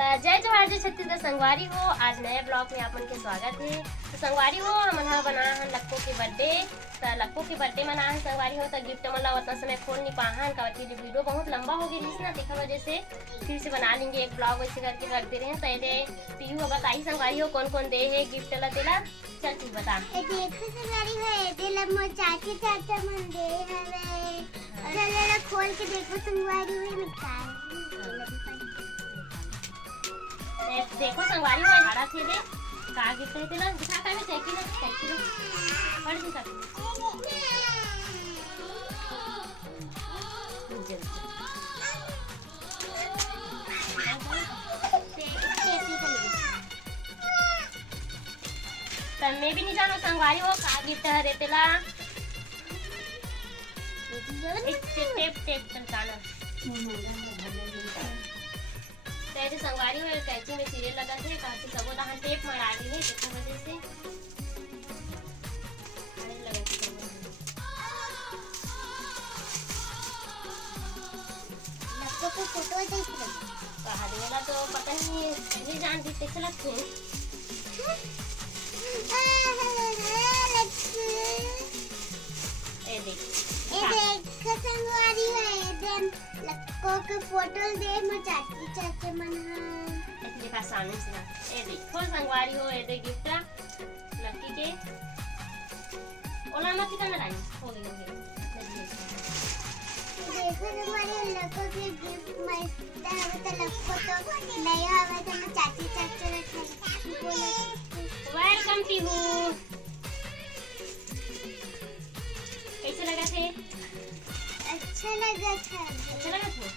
जय जोहार जय छत्तीसगढ़ संगवारी हो। आज नए ब्लॉग में आपन के स्वागत है। तो संगवारी हो हमन हा बनाए हन लक्को के बर्थडे। तो लक्को के बर्थडे मनाए हन संगवारी हो। तो गिफ्ट मन ला उतना समय खोल नहीं पाहन का वीडियो बहुत लंबा हो गई ना, तेखर वजह से फिर से बना लेंगे एक ब्लॉग वैसे करके रख दे रहे हैं। पहले पीहू बताई संगवारी हो कौन कौन दे है गिफ्ट ला तेला। चल तू बता। देखो संगवारी हो तेला मोर चाची चाचा मन दे हवे। चल खोल के देखो संगवारी हो में का है। देखो संगवारी हो भाड़ा थे दे का गिफ्ट है तेला दिखा का में चेक लो पढ़ दिखा तब मैं भी नहीं जानो संगवारी हो का गिफ्ट है रे तेला। टेप चलताना तेरे संगवारी में कैंची में सिरे लगा थे काफी सबो लहन टेप मरा दी है इसकी वजह से अरे लगा थे लक्को को फोटो देख रहे कहा देला तो पता नहीं पहले जान दी कैसे लगते हैं। ए देख संगवारी है एकदम लक्को के फोटो दे मोर चाची चाचा मन हा ऐसे देखा सामने से ना ए देखो संगवारी हो ए दे गिफ्ट लक्की के ओला मत करना लाई हो गई देखो संगवारी लक्को के गिफ्ट मस्त है। तो लक्को तो नहीं हवे तो मोर चाची चाचा रखा वेलकम पीहू। कैसे लगा थे? अच्छा लगा था। अच्छा लगा था।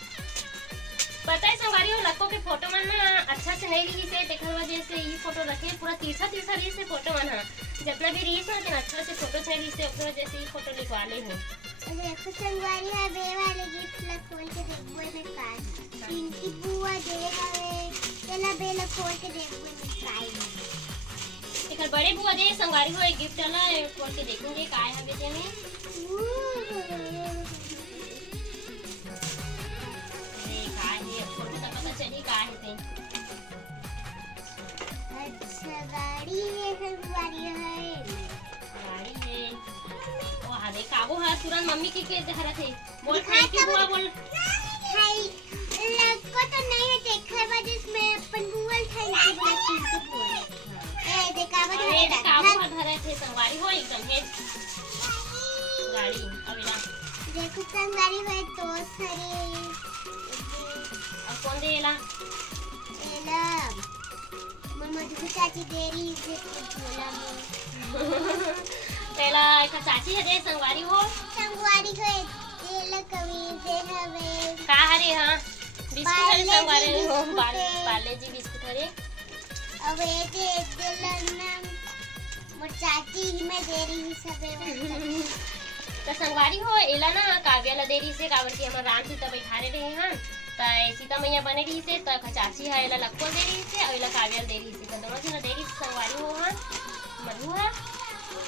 पता है संगवारी हो लक्को के फोटो मन ना अच्छा से नहीं रही से देखल वजह से ये फोटो रखे पूरा तीसरा रही से फोटो मन हा जितना भी रही से ना अच्छा से फोटो चाहिए से ओकर वजह से ये फोटो लिखवा ले हो। देखो संगवारी है बे वाले गिफ्ट ला खोल के देखबो में का इनकी बुआ दे हवे चला बे ला खोल के देखबो में का है। एकर बड़े बुआ दे संगवारी हो एक गिफ्ट ला खोल के देखेंगे का है बेटे में। चली का है ते अच्छा गाड़ी है संगवारी है गाड़ी है ओ हां देख काबो हां तुरंत मम्मी के धरा थे बोल थैंक यू बुआ बोल हाय लक्को तो नहीं है देखा वजह में अपन बुआ थैंक यू बोल ए देखा वजह काबो धरे थे संगवारी हो एकदम है गाड़ी अबेला देखो संगवारी है तो सारे अब कौन देला एला मधु चाची देरी से बोला तेला एक चाची है दे संगवारी हो एला कवि दे हवे का हरे हां बिस्कुट हरे संगवारी हो पाले जी बिस्कुट हरे अब ये दे ना मोर चाची में देरी सबे तो संगवारी हो एला ना काव्या ला देरी से काबर की हमर राम सीता बैठारे रहे हां त सीता मैया बने रही से त चाची है एला लक्को दे रही से और एला काव्या दे रही से त दोनों जन दे रही संगवारी हो हां मधु है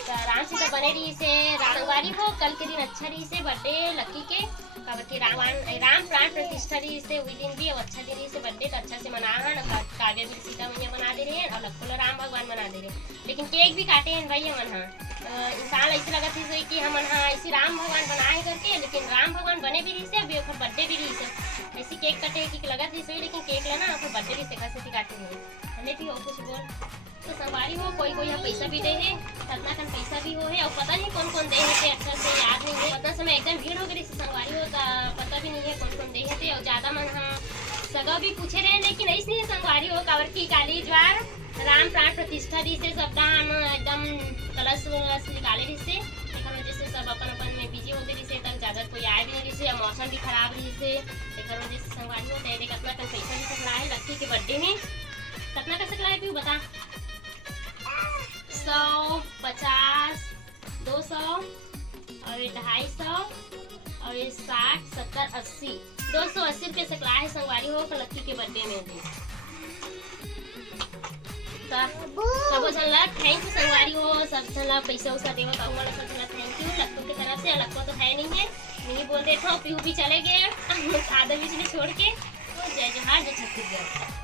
त राम सीता बने रही से संगवारी हो कल के दिन अच्छा रही से बर्थडे लक्की के काबर की राम प्राण प्रतिष्ठा रही से वही दिन भी अच्छा दे रही से बर्थडे तो अच्छा से मना है ना काव्या भी सीता मैया बना दे रहे हैं और लक्को ला राम भगवान बना दे रहे लेकिन केक भी काटे हैं भाई हमन हां इंसान ऐसे लगा थी कि हमन हाँ ऐसी राम भगवान बनाए करके लेकिन राम भगवान बने भी रही से अभी ओकर बर्थडे भी रही से ऐसी केक कटे की लगा थी सही लेकिन केक लेना ओकर बर्थडे भी से कैसे काटे हैं हमें भी हो कुछ बोल तो संगवारी हो कोई कोई पैसा भी दे है कितना कन पैसा भी हो है और पता नहीं कौन कौन दे है अच्छा से याद नहीं है उतना समय एकदम भीड़ हो गई संगवारी हो तो पता भी नहीं है कौन कौन दे है और ज्यादा मन हाँ सगा भी पूछे रहे लेकिन ऐसे नहीं संगवारी हो काबर की काली ज्वार राम प्राण प्रतिष्ठा दी से सब एकदम कलश निकाले रही से वजह से सब अपन अपन में बिजी होते रही से तक ज्यादा कोई आए भी नहीं रही से और मौसम भी खराब रही से एक वजह से संगवारी हो तेरे कितना कन पैसा भी सकला है लक्की के बर्थडे में कितना कर सकला है क्यों बता 100 50 200 और 250 और 60 70 80 280 रुपये सकला है संगवारी हो लक्की के बर्थडे में सब जन ला थैंक यू संगवारी हो सब जन ला पैसा उसा देवा कहूँ वाला सब जन ला थैंक यू लक्को की तरफ से लक्को तो है नहीं है नहीं बोल देता हूँ पीहू भी चले गए आधा बिजली छोड़ के। जय जोहार जय छत्तीसगढ़।